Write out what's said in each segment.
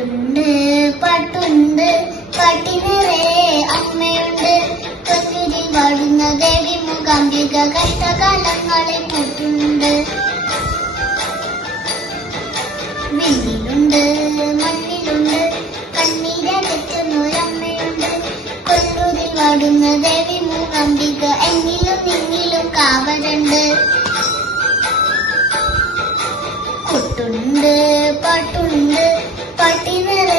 കൊട്ടുണ്ട് പാട്ടുണ്ട് പാട്ടിനിറേ അമ്മയുണ്ട് കൊല്ലൂരിൽ വാഴുന്ന ദേവി മൂകാംബിക കഷ്ടകാലങ്ങളെ കൂട്ടുണ്ട് വിണ്ണിലുണ്ട് മണ്ണിലുണ്ട് കണ്ണീരകറ്റുന്നൊരമ്മയുണ്ട് കൊല്ലൂരിൽ വാഴുന്ന ദേവി മൂകാംബിക എന്നിലും നിന്നിലും കാവലുണ്ട് കൊട്ടുണ്ട് പാട്ടുണ്ട് പാട്ടിനിറേ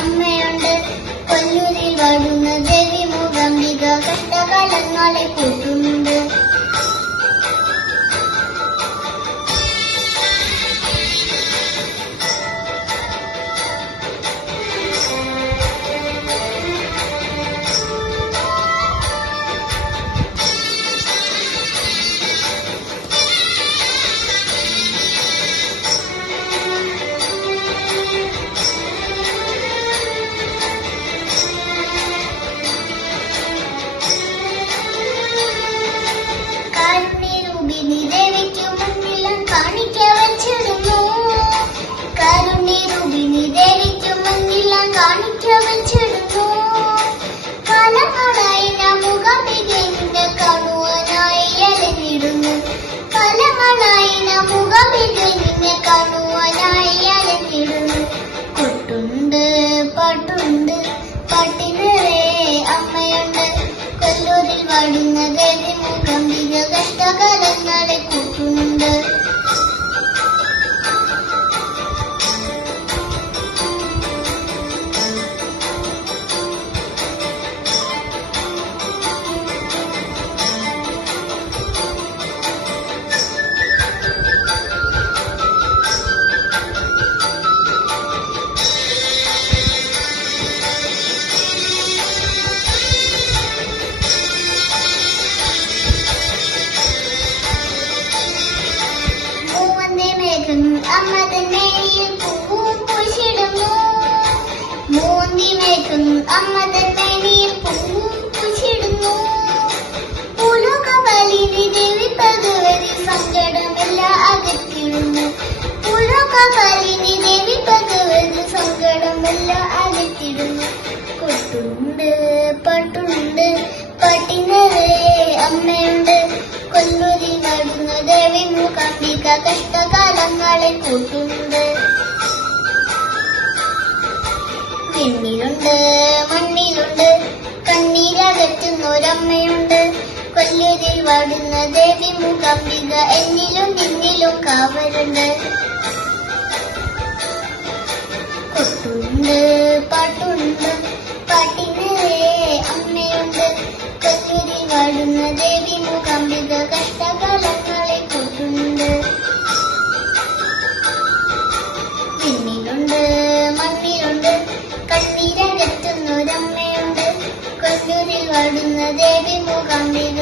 അമ്മയുണ്ട് കൊല്ലൂരിൽ വാഴുന്ന ദേവി മൂകാംബിക കഷ്ടകാലങ്ങളെ കൂട്ടുണ്ട് കൊട്ടുണ്ട് പാട്ടുണ്ട് പാട്ടിനിറേ അമ്മയുണ്ട് കൊല്ലൂരിൽ വാഴുന്ന ദേവി മൂകാംബിക കഷ്ടകാലങ്ങളെ കൂട്ടുണ്ട് അമ്മ തന്നെയിൽ പൂവും കുഴിച്ചിടുന്നു മൂന്തി മേക്കും അമ്മ തന്നെയിൽ പൂവും കുഴിച്ചിടുന്നു പുലോകപാലിനി ദേവി ഭഗവതി സങ്കടമെല്ലാം അകറ്റിടുന്നു പുലോകപാലിനി ദേവി ഭഗവതി സങ്കടമെല്ലാം അകറ്റിടുന്നു കൊട്ടുണ്ട് പാട്ടുണ്ട് പാട്ടിനിറേ അമ്മയുണ്ട് കൊല്ലൂരിൽ വാഴുന്ന ദേവി മൂകാംബിക കഷ്ടകാലങ്ങളെ കൂട്ടുണ്ട് വിണ്ണിലുണ്ട് മണ്ണിലുണ്ട് കണ്ണീരകറ്റുന്നൊരമ്മയുണ്ട് കൊല്ലൂരിൽ വാഴുന്ന ദേവി മൂകാംബിക എന്നിലും നിന്നിലും കാവലുണ്ട് കൊട്ടുണ്ട് പാട്ടുണ്ട് പാട്ടിനിറേ അമ്മയുണ്ട് കൊല്ലൂരിൽ വാഴുന്ന ദേവി മൂകാംബിക കഷ്ടകാലങ്ങളെ കൂട്ടുണ്ട് വിണ്ണിലുണ്ട് മണ്ണിലുണ്ട് കണ്ണീരകറ്റുന്നൊരമ്മയുണ്ട് കൊല്ലൂരിൽ വാഴുന്ന ദേവി മൂകാംബിക